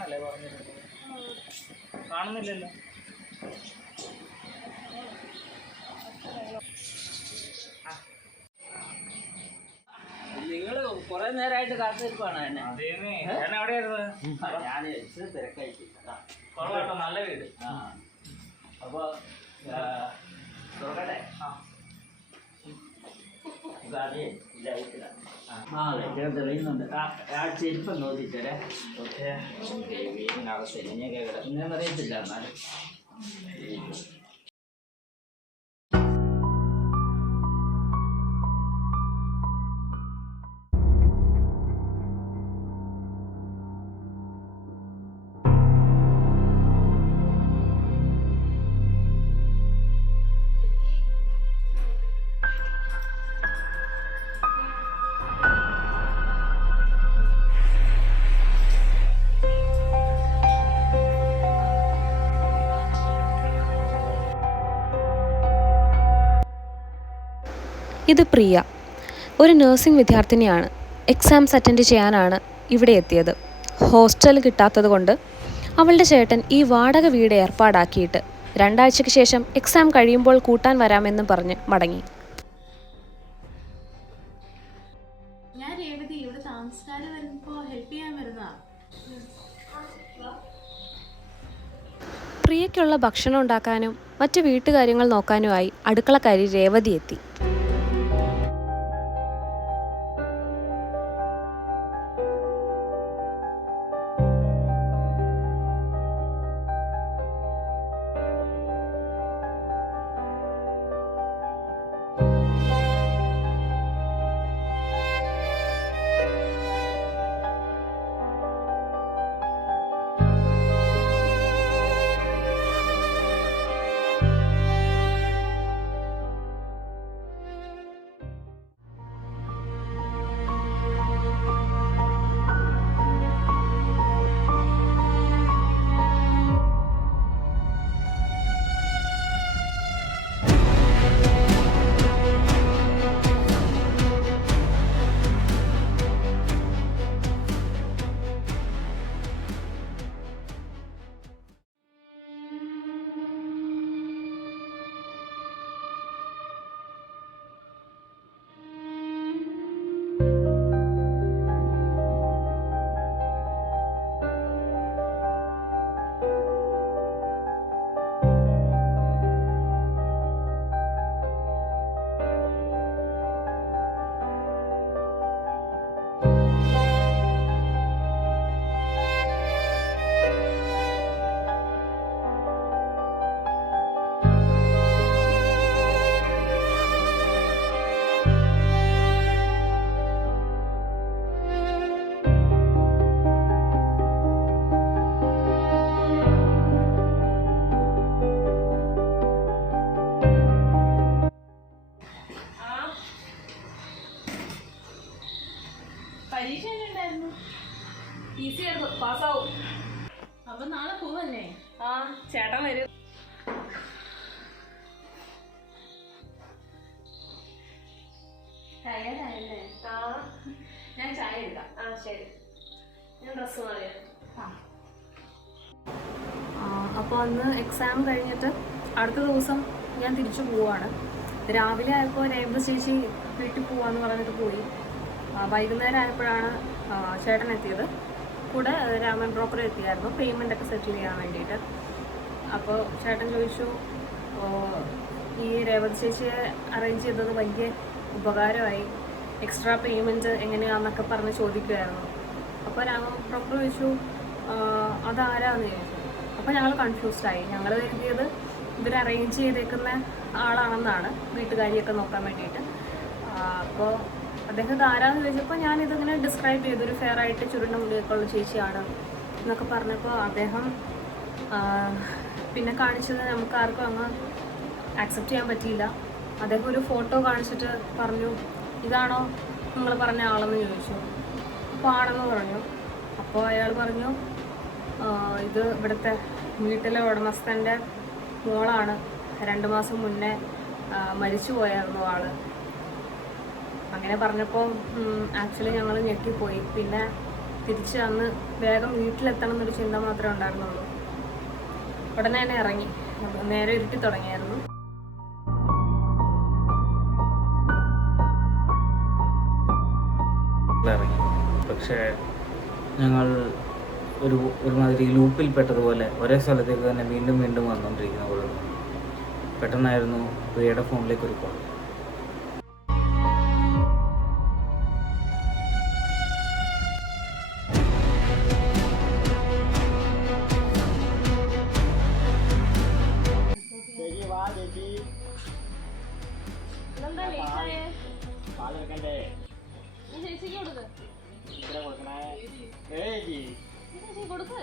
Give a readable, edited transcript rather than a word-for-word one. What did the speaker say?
ആണെന്നല്ലേ പറഞ്ഞിരുന്നത്? കാണുന്നില്ലല്ലോ. നിങ്ങള് കൊറേ നേരമായിട്ട് കാത്തിരിപ്പാണ് എന്നെ. ഞാൻ എവിടെയായിരുന്നു? ഞാൻ തിരക്കായിട്ടില്ല. കൊള്ളാട്ടോ, നല്ല വീട്. അപ്പൊ തുറക്കട്ടെ. തെളിയുന്നുണ്ട്. ആ ചെരുപ്പം നോക്കിച്ചേരെ. വീടിനകത്ത് ഇനിയൊക്കെ കിടക്കുന്നതെന്ന് അറിയത്തില്ല. എന്നാലും ഇത് പ്രിയ, ഒരു നഴ്സിംഗ് വിദ്യാർത്ഥിനിയാണ്. എക്സാംസ് അറ്റൻഡ് ചെയ്യാനാണ് ഇവിടെ എത്തിയത്. ഹോസ്റ്റൽ കിട്ടാത്തത് കൊണ്ട് അവളുടെ ചേട്ടൻ ഈ വാടക വീട് ഏർപ്പാടാക്കിയിട്ട് 2 ആഴ്ചയ്ക്ക് ശേഷം എക്സാം കഴിയുമ്പോൾ കൂട്ടാൻ വരാമെന്നും പറഞ്ഞ് മടങ്ങി. ഞാൻ രേവതി, ഇവിടെ താമസക്കാര് വരുമ്പോ ഹെൽപ്പ് ചെയ്യാൻ വരുന്നതാ. പ്രിയയ്ക്കുള്ള ഭക്ഷണം ഉണ്ടാക്കാനും മറ്റു വീട്ടുകാര്യങ്ങൾ നോക്കാനുമായി അടുക്കളക്കാരി രേവതി എത്തി. പരീക്ഷ ഉണ്ടായിരുന്നു. ഈസി ആയിരുന്നു, പാസ്സാവും. അപ്പൊ നാളെ പോവല്ലേ? ചേട്ടൻ വരും. ടയർഡായല്ലേ? ഞാൻ ചായ എടുക്കാം. ശരി, ഞാൻ ഡ്രസ്സ് മാറിയാ. അപ്പോൾ അന്ന് എക്സാം കഴിഞ്ഞിട്ട് അടുത്ത ദിവസം ഞാൻ തിരിച്ചു പോവാണ്. രാവിലെ ആയപ്പോൾ രേവത ചേച്ചി വീട്ടിൽ പോവാന്ന് പറഞ്ഞിട്ട് പോയി. വൈകുന്നേരം ആയപ്പോഴാണ് ചേട്ടൻ എത്തിയത്. കൂടെ രാമൻ ബ്രോക്കർ എത്തിയായിരുന്നു പേയ്മെൻ്റ് ഒക്കെ സെറ്റിൽ ചെയ്യാൻ വേണ്ടിയിട്ട്. അപ്പോൾ ചേട്ടൻ ചോദിച്ചു, ഈ രേവത ചേച്ചിയെ അറേഞ്ച് ചെയ്തത് വലിയ ഉപകാരമായി, എക്സ്ട്രാ പേയ്മെൻറ്റ് എങ്ങനെയാണെന്നൊക്കെ പറഞ്ഞ് ചോദിക്കുമായിരുന്നു. അപ്പോൾ രാമൻ ബ്രോക്കർ ചോദിച്ചു അതാരാന്ന് ചോദിച്ചു. അപ്പോൾ ഞങ്ങൾ കൺഫ്യൂസ്ഡായി. ഞങ്ങൾ കരുതിയത് ഇവർ അറേഞ്ച് ചെയ്തേക്കുന്ന ആളാണെന്നാണ്, വീട്ടുകാരിയൊക്കെ നോക്കാൻ വേണ്ടിയിട്ട്. അപ്പോൾ അദ്ദേഹം ഇത് ആരാന്ന് ചോദിച്ചപ്പോൾ ഞാനിതിങ്ങനെ ഡിസ്ക്രൈബ് ചെയ്തു, ഒരു ഫെയർ ആയിട്ട് ചുരുണ്ട മുടിയൊക്കെ ഉള്ള ചേച്ചിയാണ് എന്നൊക്കെ പറഞ്ഞപ്പോൾ അദ്ദേഹം പിന്നെ കാണിച്ചത് നമുക്ക് ആർക്കും അങ്ങ് ആക്സെപ്റ്റ് ചെയ്യാൻ പറ്റിയില്ല. അദ്ദേഹം ഒരു ഫോട്ടോ കാണിച്ചിട്ട് പറഞ്ഞു, ഇതാണോ നിങ്ങൾ പറഞ്ഞ ആളെന്ന് ചോദിച്ചു. അപ്പോൾ ആണെന്ന് പറഞ്ഞു. അപ്പോൾ അയാൾ പറഞ്ഞു, ഇത് ഇവിടുത്തെ വീട്ടിലെ ഉടമസ്ഥൻ്റെ മോളാണ്, 2 മാസം മുന്നേ മരിച്ചു പോയായിരുന്നു ആള്. അങ്ങനെ പറഞ്ഞപ്പോൾ ആക്ച്വലി ഞങ്ങൾ ഞെട്ടിപ്പോയി. പിന്നെ തിരിച്ച് അന്ന് വേഗം വീട്ടിലെത്തണം എന്നൊരു ചിന്ത മാത്രമേ ഉണ്ടായിരുന്നുള്ളൂ. ഉടനെ തന്നെ ഇറങ്ങി. നേരെ ഇരുട്ടി തുടങ്ങിയായിരുന്നു. ഇറങ്ങി. പക്ഷേ ഞങ്ങൾ ഒരുമാതിരി ലൂപ്പിൽപ്പെട്ടതുപോലെ ഒരേ സ്ഥലത്തേക്ക് തന്നെ വീണ്ടും വീണ്ടും വന്നുകൊണ്ടിരിക്കുന്ന പോലെ പെട്ടെന്നായിരുന്നു പ്രിയയുടെ ഫോണിലേക്ക് ഒരു കോൾ. എന്താ ലേറ്റായേ? പാലെടുക്കണ്ടേ? നീ ചേച്ചിക്ക് കൊടുക്ക്. ഇവിടെ കൊടുക്കണേ. ചേച്ചി കൊടുക്ക്.